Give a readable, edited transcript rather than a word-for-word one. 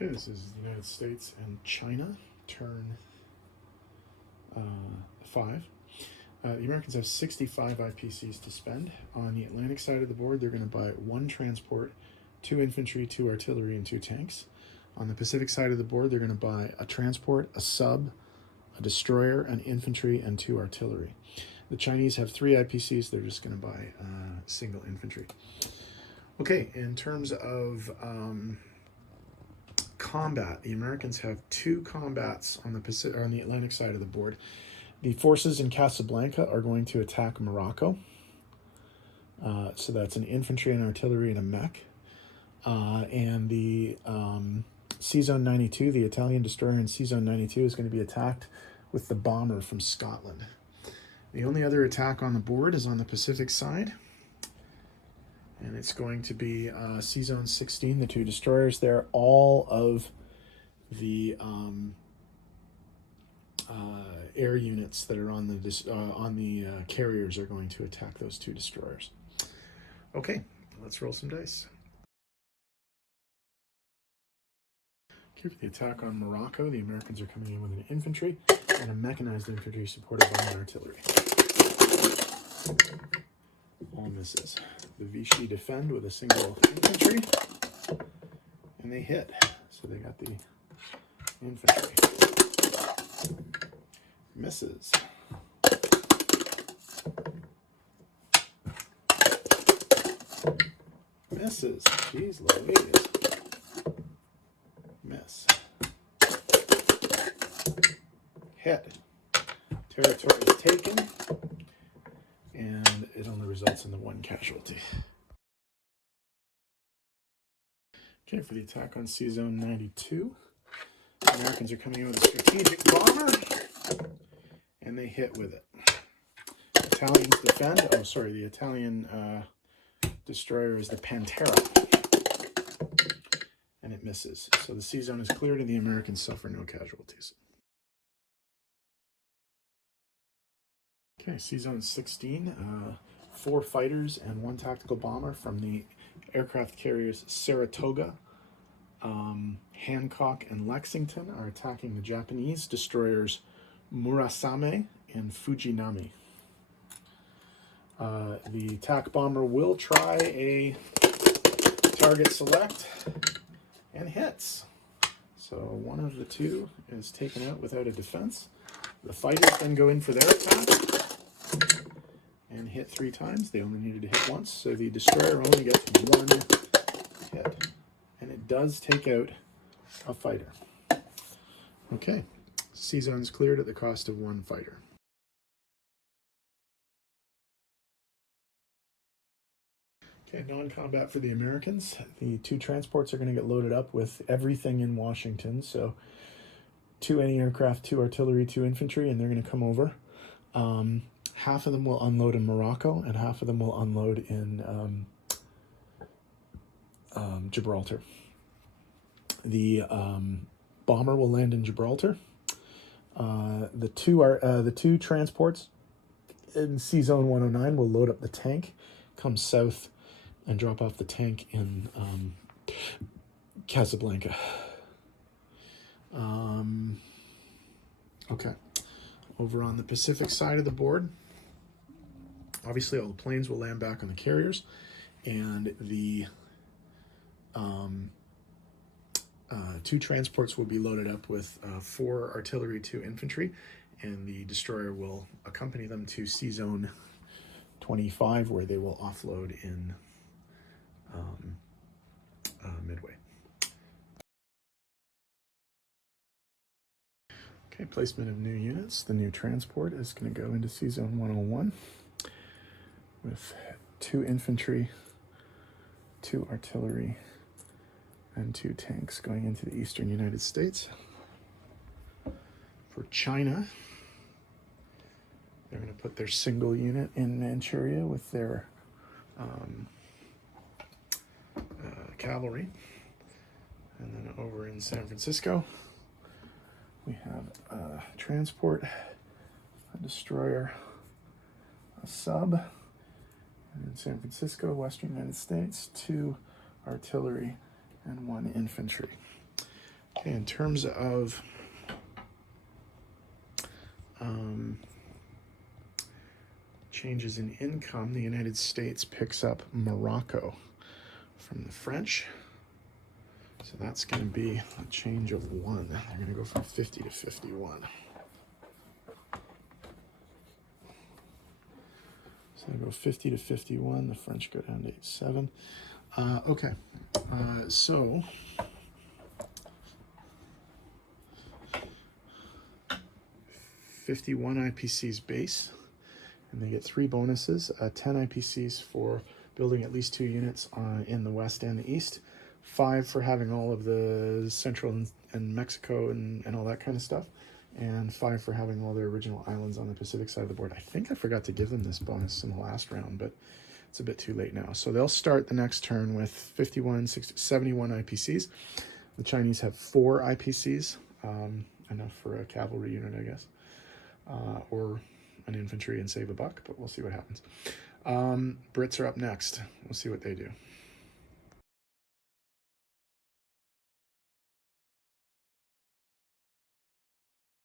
Okay, this is the United States and China, turn 5. The Americans have 65 IPCs to spend. On the Atlantic side of the board, they're going to buy 1 transport, 2 infantry, 2 artillery, and 2 tanks. On the Pacific side of the board, they're going to buy a transport, a sub, a destroyer, an infantry, and 2 artillery. The Chinese have 3 IPCs. They're just going to buy single infantry. Okay, in terms of combat, the Americans have 2 combats on the Atlantic side of the board. The forces in Casablanca are going to attack Morocco. So that's an infantry, an artillery, and a mech. And the Sea Zone 92, the Italian destroyer in Sea Zone 92, is going to be attacked with the bomber from Scotland. The only other attack on the board is on the Pacific side. And it's going to be Sea Zone 16, the 2 destroyers there. All of the air units that are on the carriers are going to attack those 2 destroyers. Okay, let's roll some dice. Okay, for the attack on Morocco, the Americans are coming in with an infantry and a mechanized infantry supported by an artillery. All misses. The Vichy defend with a single infantry, and they hit. So they got the infantry. Misses. Misses. Jeez Louise. Miss. Hit. Territory is taken. And it only results in the 1 casualty. Okay, for the attack on Sea Zone 92, the Americans are coming in with a strategic bomber, and they hit with it. Italians defend. Oh, sorry, the Italian destroyer is the Pantera, and it misses. So the Sea Zone is cleared, and the Americans suffer no casualties. Okay, Sea Zone 16, 4 fighters and 1 tactical bomber from the aircraft carriers Saratoga, Hancock, and Lexington are attacking the Japanese destroyers Murasame and Fujinami. The attack bomber will try a target select and hits. So one of the 2 is taken out without a defense. The fighters then go in for their attack and hit 3 times. They only needed to hit once, so the destroyer only gets 1 hit. And it does take out a fighter. Okay, Sea Zone's cleared at the cost of 1 fighter. Okay, non-combat for the Americans. The 2 transports are going to get loaded up with everything in Washington. So 2 anti-aircraft, 2 artillery, 2 infantry, and they're going to come over. Half of them will unload in Morocco, and half of them will unload in Gibraltar. The bomber will land in Gibraltar. The 2 transports in Sea Zone 109 will load up the tank, come south, and drop off the tank in Casablanca. Okay. Over on the Pacific side of the board, obviously all the planes will land back on the carriers, and the 2 transports will be loaded up with 4 artillery, 2 infantry, and the destroyer will accompany them to Sea Zone 25, where they will offload in Midway. Okay, placement of new units. The new transport is going to go into Sea Zone 101 with 2 infantry, 2 artillery, and 2 tanks going into the eastern United States. For China, they're going to put their single unit in Manchuria with their cavalry. And then over in San Francisco, we have a transport, a destroyer, a sub, and in San Francisco, Western United States, 2 artillery and 1 infantry. Okay, in terms of changes in income, the United States picks up Morocco from the French. So that's going to be a change of 1. They're going to go from 50 to 51. So they go 50 to 51. The French go down to 87. Okay, so 51 IPCs base, and they get 3 bonuses, 10 IPCs for building at least 2 units in the west and the east, 5 for having all of the Central and Mexico and all that kind of stuff, and 5 for having all their original islands on the Pacific side of the board. I think I forgot to give them this bonus in the last round, but it's a bit too late now. So they'll start the next turn with 51, 60, 71 IPCs. The Chinese have 4 IPCs, enough for a cavalry unit, I guess, or an infantry and save a buck, but we'll see what happens. Brits are up next. We'll see what they do.